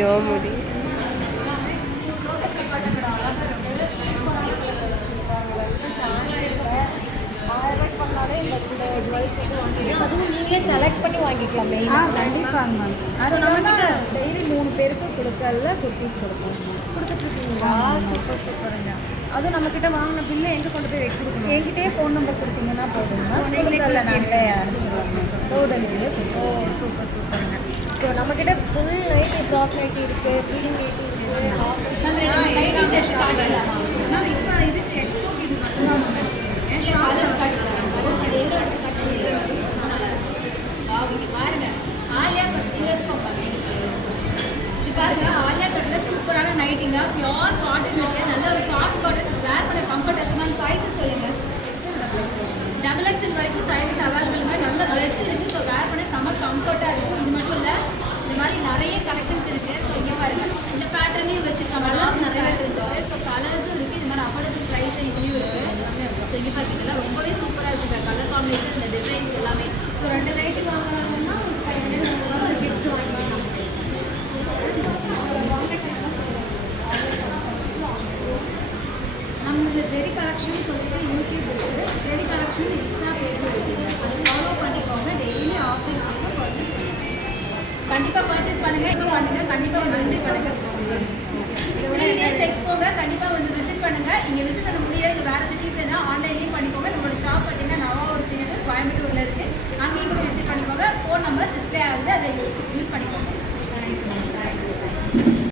சிவமுடி. அதுவும் நீங்களே செலக்ட் பண்ணி வாங்கிக்கலாம். கண்டிப்பாங்க மேம். அது நம்மகிட்ட டெய்லி 3 பேருக்கு கொடுக்கல குர்த்திஸ் கொடுப்போம். கொடுத்துட்ருக்கீங்களா? சூப்பர் சூப்பருங்க. அதுவும் நம்மக்கிட்ட வாங்கின பில்லு எங்கே கொண்டு போய் கொடுக்கணும்? என்கிட்டயே ஃபோன் நம்பர் கொடுத்தீங்கன்னா போதுங்க. நீங்களே நாங்களே அனுப்பிச்சிடுவாங்க. ஓ சூப்பர் சூப்பருங்க. ஸோ நம்மக்கிட்ட ஃபுல் நைட்டி ஃப்ராக் நைட்டி இருக்குது, ப்ரீடிங் நைட்டி இருக்குது. இப்போ இதுக்கு எக்ஸ்போர்ட் இது மட்டும்தான் பாருங்க ஆலியா கட்டில் சூப்பரான நைட்டிங்க, பியோர் காட்டன் மெட்டீரியல், நல்ல ஒரு சாஃப்ட் காட்டன், வேர் பண்ண கம்ஃபர்டபுளான சைஸஸ் சொல்லுங்க. XXL வரைக்கும் சைஸஸ் அவைலபிளுங்க. நல்ல பிரெத் இருக்குது. ஸோ வேர் பண்ண செம்ம கம்ஃபர்ட்டாக இருக்கும். இது மட்டும் இல்லை, இந்த மாதிரி நிறைய கலெக்ஷன்ஸ் இருக்குது. ஸோ இங்கே பாருங்க, இந்த பேட்டர்னையும் வச்சுருக்காங்க, நிறைய இருக்குது. ஸோ கலர்ஸும் இருக்குது. இது மாதிரி அஃபோர்டபுள் ப்ரைஸ் இதுலேயும் இருக்குது. ஸோ இங்கே பார்த்தீங்கன்னா ரொம்பவே சூப்பராக இருக்குங்க. கலர் காம்பினேஷன், இந்த டிசைன்ஸ் எல்லாமே. ஸோ 2 நைட்டு வாங்குறாங்கன்னா ஒரு கிஃப்ட் வாங்கிக்கலாம். நம்மளுக்கு ஜெரி கலெக்ஷன் சொல்லிட்டு யூடியூப் இருக்குது. ஜெரி கலெக்ஷன் எக்ஸ்ட்ரா பேஜ் இருக்குங்க. அதை ஃபாலோ பண்ணிக்கோங்க. டெய்லி ஆஃபீஸ் வந்து பர்ச்சேஸ் பண்ணுங்கள். கண்டிப்பாக பர்ச்சேஸ் பண்ணுங்கள். இப்போ பண்ணுங்கள். கண்டிப்பாக வந்து பண்ணுங்கள்.